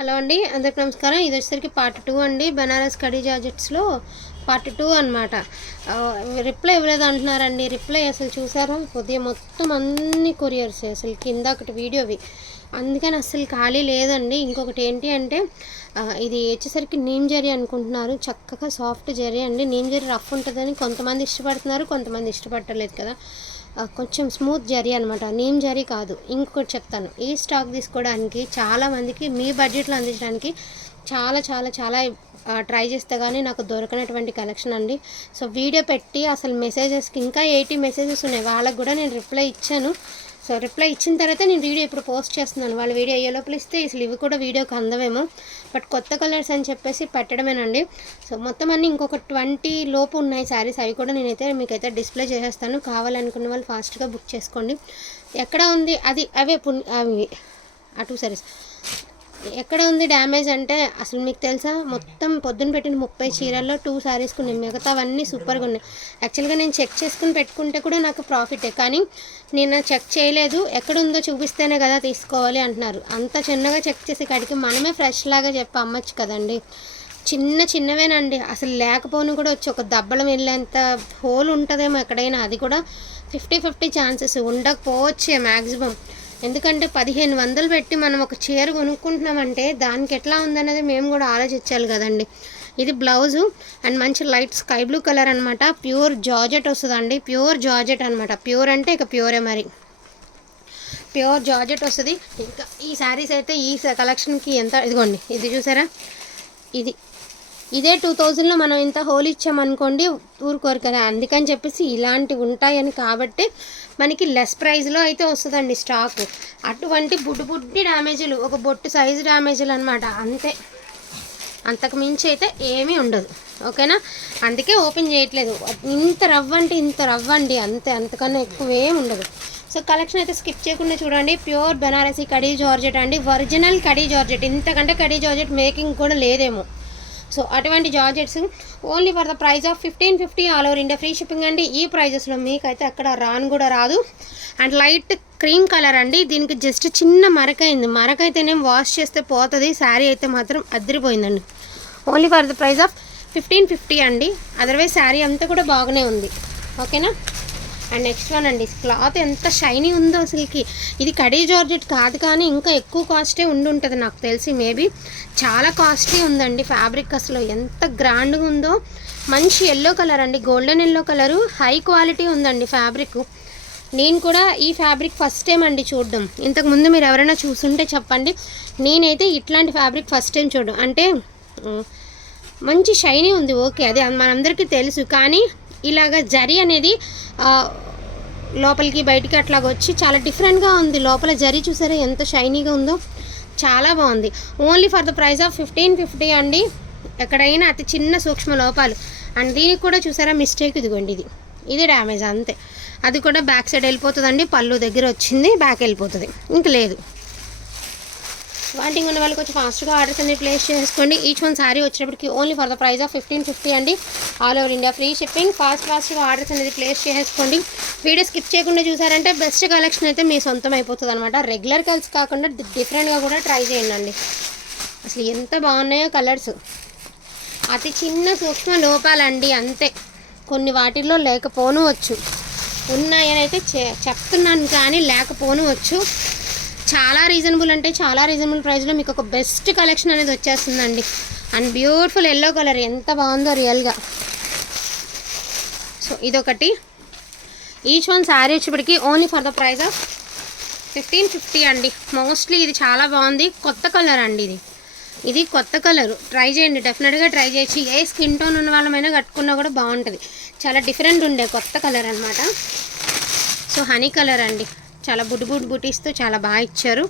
Hello అండి అందరికి నమస్కారం. ఇది వచ్చేసరికి పార్ట్ టూ అండి. బనారస్ కడీ జాజెట్స్లో పార్ట్ టూ అనమాట రిప్లై ఇవ్వలేదు అంటున్నారండి. రిప్లై అసలు చూసారా? ఉదయం మొత్తం అన్ని కొరియర్స్ అసలు కింద ఒకటి వీడియోవి అందుకని అసలు ఖాళీ లేదండి. ఇంకొకటి ఏంటి అంటే ఇది వచ్చేసరికి నీమ్ జరీ అనుకుంటున్నారు. చక్కగా సాఫ్ట్ జరీ అండి. నీమ్ జరీ రఫ్ ఉంటుందని కొంతమంది ఇష్టపడుతున్నారు కొంతమంది ఇష్టపడలేదు కదా. కొంచెం స్మూత్ జరీ అనమాట నేమ్ జరీ కాదు. ఇంకొకటి చెప్తాను. ఈ స్టాక్ తీసుకోవడానికి చాలా మందికి మీ బడ్జెట్లో అందించడానికి చాలా చాలా చాలా ట్రై చేస్తే కానీ నాకు దొరకనటువంటి కలెక్షన్ అండి. సో వీడియో పెట్టి అసలు మెసేజెస్కి ఇంకా ఎయిటీ మెసేజెస్ ఉన్నాయి. వాళ్ళకి కూడా నేను రిప్లై ఇచ్చాను. సో రిప్లై ఇచ్చిన తర్వాత నేను వీడియో ఇప్పుడు పోస్ట్ చేస్తున్నాను. వాళ్ళ వీడియో అయ్యే లోపల ఇస్తే అసలు ఇవి కూడా వీడియోకి అందవేమో బట్ కొత్త కలర్స్ అని చెప్పేసి పెట్టడమేనండి. సో మొత్తం అన్నీ ఇంకొక ట్వంటీ లోపు ఉన్నాయి శారీస్ అవి కూడా నేనైతే మీకైతే డిస్ప్లే చేసేస్తాను. కావాలనుకున్న వాళ్ళు ఫాస్ట్గా బుక్ చేసుకోండి. ఎక్కడ ఉంది? అది అవే పుణ్య అవి అటు సారీస్ ఎక్కడ ఉంది డ్యామేజ్ అంటే అసలు మీకు తెలుసా? మొత్తం పొద్దున్న పెట్టిన ముప్పై చీరల్లో టూ సారీస్ ఉన్నాయి. మిగతావన్నీ సూపర్గా ఉన్నాయి. యాక్చువల్గా నేను చెక్ చేసుకుని పెట్టుకుంటే కూడా నాకు ప్రాఫిటే కానీ నేను చెక్ చేయలేదు. ఎక్కడ ఉందో చూపిస్తేనే కదా తీసుకోవాలి అంటున్నారు. అంత చిన్నగా చెక్ చేసి కాడికి మనమే ఫ్రెష్ లాగా చెప్పి అమ్మచ్చు కదండి. చిన్న చిన్నవేనండి. అసలు లేకపోను కూడా వచ్చి ఒక దబ్బలం వెళ్ళేంత హోల్ ఉంటుందేమో ఎక్కడైనా. అది కూడా ఫిఫ్టీ ఫిఫ్టీ ఛాన్సెస్ ఉండకపోవచ్చే మ్యాక్సిమం ఎందుకంటే పదిహేను వందలు పెట్టి మనం ఒక చీర కొనుక్కుంటున్నామంటే దానికి ఎట్లా ఉందనేది మేము కూడా ఆలోచించాలి కదండి. ఇది బ్లౌజు అండ్ మంచి లైట్ స్కై బ్లూ కలర్ అనమాట ప్యూర్ జార్జెట్ వస్తుందండి. ప్యూర్ జార్జెట్ అనమాట ప్యూర్ అంటే ఇక ప్యూరే మరి. ప్యూర్ జార్జెట్ వస్తుంది. ఇంకా ఈ శారీస్ అయితే ఈ కలెక్షన్కి ఎంత ఇదిగోండి. ఇది చూసారా? ఇది ఇదే టూ థౌజండ్లో మనం ఇంత హోల్ ఇచ్చామనుకోండి ఊరుకోరు కదా. అందుకని చెప్పేసి ఇలాంటివి ఉంటాయని కాబట్టి మనకి లెస్ ప్రైస్లో అయితే వస్తుందండి స్టాక్ అటువంటి బుడ్డి బుడ్డి డ్యామేజీలు ఒక బొట్టు సైజు డ్యామేజీలు అనమాట అంతే. అంతకు మించి అయితే ఏమీ ఉండదు. ఓకేనా? అందుకే ఓపెన్ చేయట్లేదు. ఇంత రవ్వ అంటే ఇంత రవ్వ అండి. అంతే. అంతకన్నా ఎక్కువ ఏమి ఉండదు. సో కలెక్షన్ అయితే స్కిప్ చేయకుండా చూడండి. ప్యూర్ బెనారసీ కడీ జార్జెట్ అండి. ఒరిజినల్ కడీ జార్జెట్. ఇంతకంటే కడీ జార్జెట్ మేకింగ్ కూడా లేదేమో. సో అటువంటి georgettes only for the price of fifteen fifty all over India free shipping అండి. ఈ ప్రైజెస్లో మీకైతే అక్కడ రాను కూడా రాదు. అండ్ లైట్ క్రీమ్ కలర్ అండి. దీనికి జస్ట్ చిన్న మరక అయింది. మరక అయితేనేం వాష్ చేస్తే పోతుంది. శారీ అయితే మాత్రం అదిరిపోయిందండి only for the price of fifteen fifty అండి. అదర్వైజ్ శారీ అంతా కూడా బాగానే ఉంది. ఓకేనా? అండ్ నెక్స్ట్ వన్ అండి క్లాత్ ఎంత షైనీ ఉందో అసలుకి. ఇది కడీ జార్జెట్ కాదు కానీ ఇంకా ఎక్కువ కాస్టే ఉండి ఉంటుంది నాకు తెలిసి మేబీ చాలా కాస్ట్లీ ఉందండి ఫ్యాబ్రిక్ అసలు. ఎంత గ్రాండ్గా ఉందో. మంచి ఎల్లో కలర్ అండి golden yellow colour high quality ఉందండి ఫ్యాబ్రిక్. నేను కూడా ఈ ఫ్యాబ్రిక్ ఫస్ట్ టైం అండి చూడడం. ఇంతకు ముందు మీరు ఎవరైనా చూసుంటే చెప్పండి. నేనైతే ఇట్లాంటి ఫ్యాబ్రిక్ ఫస్ట్ టైం చూడడం. అంటే మంచి షైనీ ఉంది ఓకే. అది మనందరికీ తెలుసు. కానీ ఇలాగ జరి అనేది లోపలికి బయటికి అట్లాగ వచ్చి చాలా డిఫరెంట్గా ఉంది. లోపల జరి చూసారా ఎంత షైనీగా ఉందో? చాలా బాగుంది. Only for the price of fifteen fifty అండి. ఎక్కడైనా అతి చిన్న సూక్ష్మ లోపాలు. అండ్ దీనికి కూడా చూసారా మిస్టేక్ ఇదిగోండి ఇది. ఇది డ్యామేజ్ అంతే. అది కూడా బ్యాక్ సైడ్ వెళ్ళిపోతుందండి. పళ్ళు దగ్గర వచ్చింది బ్యాక్ వెళ్ళిపోతుంది. ఇంక లేదు. వాంటింగ్ ఉన్న వాళ్ళు కొంచెం ఫాస్ట్గా ఆర్డర్స్ అన్ని ప్లేస్ చేసుకోండి. ఈచ్ వన్ శారీ వచ్చేటప్పటికి only for the price of fifteen fifty అండి. All over India free shipping. Fast ఫాస్ట్గా ఆర్డర్స్ అనేది ప్లేస్ చేసుకోండి. వీడియో స్కిప్ చేయకుండా చూసారంటే బెస్ట్ కలెక్షన్ అయితే మీ సొంతం అయిపోతుంది అనమాట రెగ్యులర్ కలర్స్ కాకుండా డిఫరెంట్గా కూడా ట్రై చేయండి అసలు ఎంత బాగున్నాయో కలర్స్. అతి చిన్న సూక్ష్మ లోపాలండి అంతే. కొన్ని వాటిల్లో లేకపోను వచ్చు. ఉన్నాయని అయితే చె- చెప్తున్నాను కానీ లేకపోను వచ్చు. చాలా రీజనబుల్ అంటే చాలా రీజనబుల్ ప్రైస్లో మీకు ఒక బెస్ట్ కలెక్షన్ అనేది వచ్చేస్తుందండి. అండ్ బ్యూటిఫుల్ ఎల్లో కలర్ ఎంత బాగుందో రియల్గా సో ఇదొకటి. ఈచ్ వన్ శారీ వచ్చేప్పటికి only for the price of fifteen fifty అండి. మోస్ట్లీ ఇది చాలా బాగుంది. కొత్త కలర్ అండి ఇది. ఇది కొత్త కలర్ ట్రై చేయండి. డెఫినెట్గా ట్రై చేయొచ్చు. ఏ స్కిన్ టోన్ ఉన్న వాళ్ళమైనా కట్టుకున్నా కూడా బాగుంటుంది. చాలా డిఫరెంట్ ఉండే కొత్త కలర్ అనమాట సో హనీ కలర్ అండి. చాలా బుడ్ బుడ్ బుటీస్తో చాలా బాగా ఇచ్చారు.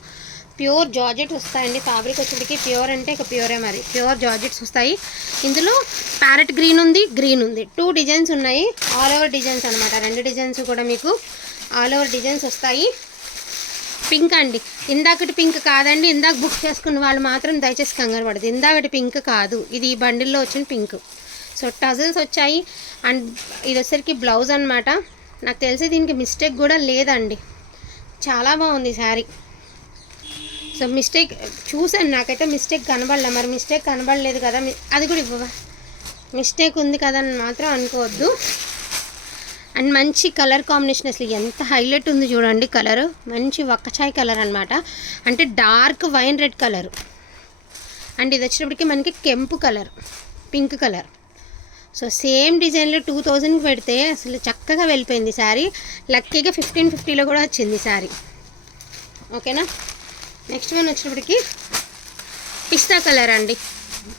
ప్యూర్ జార్జెట్ వస్తాయండి ఫ్యాబ్రిక్ వచ్చేటికి. ప్యూర్ అంటే ఇక ప్యూరే మరి. ప్యూర్ జార్జెట్స్ వస్తాయి. ఇందులో ప్యారెట్ గ్రీన్ ఉంది గ్రీన్ ఉంది. టూ డిజైన్స్ ఉన్నాయి. ఆల్ ఓవర్ డిజైన్స్ అనమాట రెండు డిజైన్స్ కూడా మీకు ఆల్ ఓవర్ డిజైన్స్ వస్తాయి. పింక్ అండి. ఇందాకటి పింక్ కాదండి. ఇందాక బుక్ చేసుకున్న వాళ్ళు మాత్రం దయచేసి కంగారు పడదు ఇందాకటి పింక్ కాదు. ఇది ఈ బండిల్లో వచ్చిన పింక్ సో టజల్స్ వచ్చాయి. అండ్ ఇది వచ్చరికి బ్లౌజ్ అనమాట నాకు తెలిసి దీనికి మిస్టేక్ కూడా లేదండి. చాలా బాగుంది శారీ. సో మిస్టేక్ చూసాను నాకైతే మిస్టేక్ కనబడలే. మరి మిస్టేక్ కనబడలేదు కదా అది కూడా ఇవ్వ మిస్టేక్ ఉంది కదా అని మాత్రం అనుకోవద్దు. అండ్ మంచి కలర్ కాంబినేషన్ అసలు ఎంత హైలైట్ ఉంది చూడండి కలరు. మంచి వక్కచాయ్ కలర్ అనమాట అంటే dark wine red colour. And ఇది వచ్చినప్పటికీ మనకి కెంపు colour pink colour. So same డిజైన్లో టూ థౌజండ్కి పెడితే అసలు చక్కగా వెళ్ళిపోయింది శారీ. లక్కీగా ఫిఫ్టీన్ ఫిఫ్టీలో కూడా వచ్చింది శారీ. ఓకేనా? నెక్స్ట్ వన్ వచ్చినప్పటికి పిస్తా కలర్ అండి.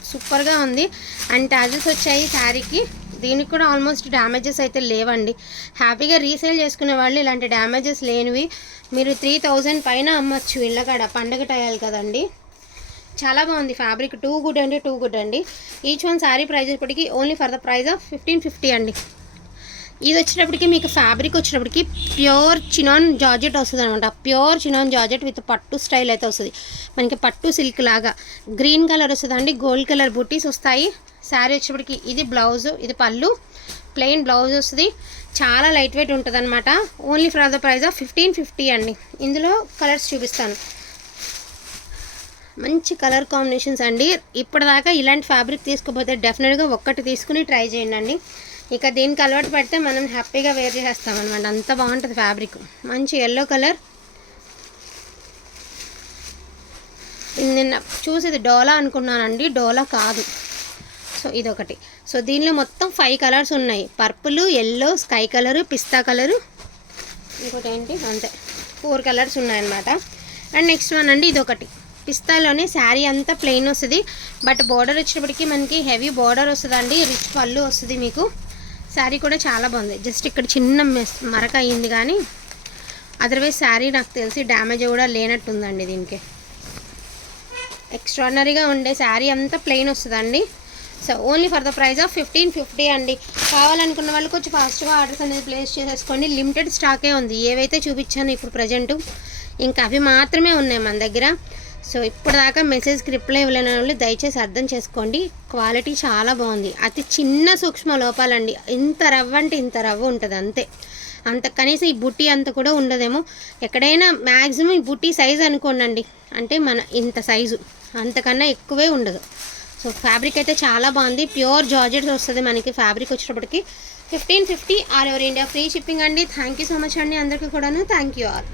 సూపర్గా ఉంది. అండ్ ట్యాజెస్ వచ్చాయి శారీకి. దీనికి కూడా ఆల్మోస్ట్ డ్యామేజెస్ అయితే లేవండి. హ్యాపీగా రీసేల్ చేసుకునే వాళ్ళు ఇలాంటి డ్యామేజెస్ లేనివి. మీరు త్రీ థౌజండ్ పైన అమ్మచ్చు ఇళ్ళకాడ. పండగ టయాలి కదండి. చాలా బాగుంది ఫ్యాబ్రిక్. టూ గుడ్ అండి టూ గుడ్ అండి. ఈచ్ వన్ శారీ ప్రైస్ ఇప్పటికి only for the price of fifteen fifty అండి. ఇది వచ్చేటప్పటికి మీకు ఫ్యాబ్రిక్ వచ్చేటప్పటికి ప్యూర్ చినాన్ జార్జెట్ వస్తుంది అనమాట. ప్యూర్ చినాన్ జార్జెట్ విత్ పట్టు స్టైల్ అయితే వస్తుంది. మనకి పట్టు సిల్క్ లాగా. గ్రీన్ కలర్ వస్తుందండి గోల్డ్ కలర్ బుటీస్ వస్తాయి. శారీ వచ్చేటప్పటికి ఇది బ్లౌజ్ ఇది పళ్ళు. ప్లెయిన్ బ్లౌజ్ వస్తుంది. చాలా లైట్ వెయిట్ ఉంటుంది అనమాట only for the price of fifteen fifty అండి. ఇందులో కలర్స్ చూపిస్తాను. మంచి కలర్ కాంబినేషన్స్ అండి. ఇప్పటిదాకా ఇలాంటి ఫ్యాబ్రిక్ తీసుకోపోతే డెఫినెట్గా ఒక్కటి తీసుకుని ట్రై చేయండి అండి ఇక దీనికి అలవాటు పడితే మనం హ్యాపీగా వేర్ చేసేస్తాం అనమాట అంత బాగుంటుంది ఫ్యాబ్రిక్. మంచి ఎల్లో కలర్. నిన్న చూసేది డోలా అనుకున్నానండి. డోలా కాదు. సో ఇదొకటి. సో దీనిలో మొత్తం ఫైవ్ కలర్స్ ఉన్నాయి. పర్పుల్ ఎల్లో స్కై కలరు పిస్తా కలరు ఇంకోటి ఏంటి? అంతే. ఫోర్ కలర్స్ ఉన్నాయన్నమాట. అండ్ నెక్స్ట్ వన్ అండి ఇదొకటి. పిస్తాలోనే శారీ అంతా ప్లెయిన్ వస్తుంది. బట్ బోర్డర్ వచ్చేటప్పటికి మనకి హెవీ బోర్డర్ వస్తుందండి. రిచ్ పళ్ళు వస్తుంది మీకు. శారీ కూడా చాలా బాగుంది. జస్ట్ ఇక్కడ చిన్న మెస్ మరక అయింది కానీ అదర్వైజ్ శారీ నాకు తెలిసి డ్యామేజ్ కూడా లేనట్టుందండి దీనికి. ఎక్స్ట్రాడినరీగా ఉండే శారీ అంతా ప్లెయిన్ వస్తుందండి. So only for the price of fifteen fifty అండి. కావాలనుకున్న వాళ్ళు కొంచెం ఫాస్ట్గా ఆర్డర్స్ అనేది ప్లేస్ చేసేసుకోండి. లిమిటెడ్ స్టాకే ఉంది. ఏవైతే చూపించాను ఇప్పుడు ప్రజెంట్ ఇంకా అవి మాత్రమే ఉన్నాయి మన దగ్గర. సో ఇప్పటిదాకా మెసేజ్కి రిప్లై ఇవ్వలేని వాళ్ళు దయచేసి అర్థం చేసుకోండి. క్వాలిటీ చాలా బాగుంది. అతి చిన్న సూక్ష్మ లోపాలండి. ఇంత రవ్వ అంటే ఇంత రవ్వ ఉంటుంది అంతే. అంత కనీసం ఈ బుట్టి అంత కూడా ఉండదేమో. ఎక్కడైనా మ్యాక్సిమం ఈ బుట్టి సైజ్ అనుకోండి అంటే మన ఇంత సైజు. అంతకన్నా ఎక్కువే ఉండదు. సో ఫ్యాబ్రిక్ అయితే చాలా బాగుంది. ప్యూర్ జార్జెట్స్ వస్తుంది మనకి ఫ్యాబ్రిక్ వచ్చేటప్పటికి. Fifteen fifty all over India free shipping అండి. థ్యాంక్ యూ సో మచ్ అండి అందరికీ కూడాను. Thank you all.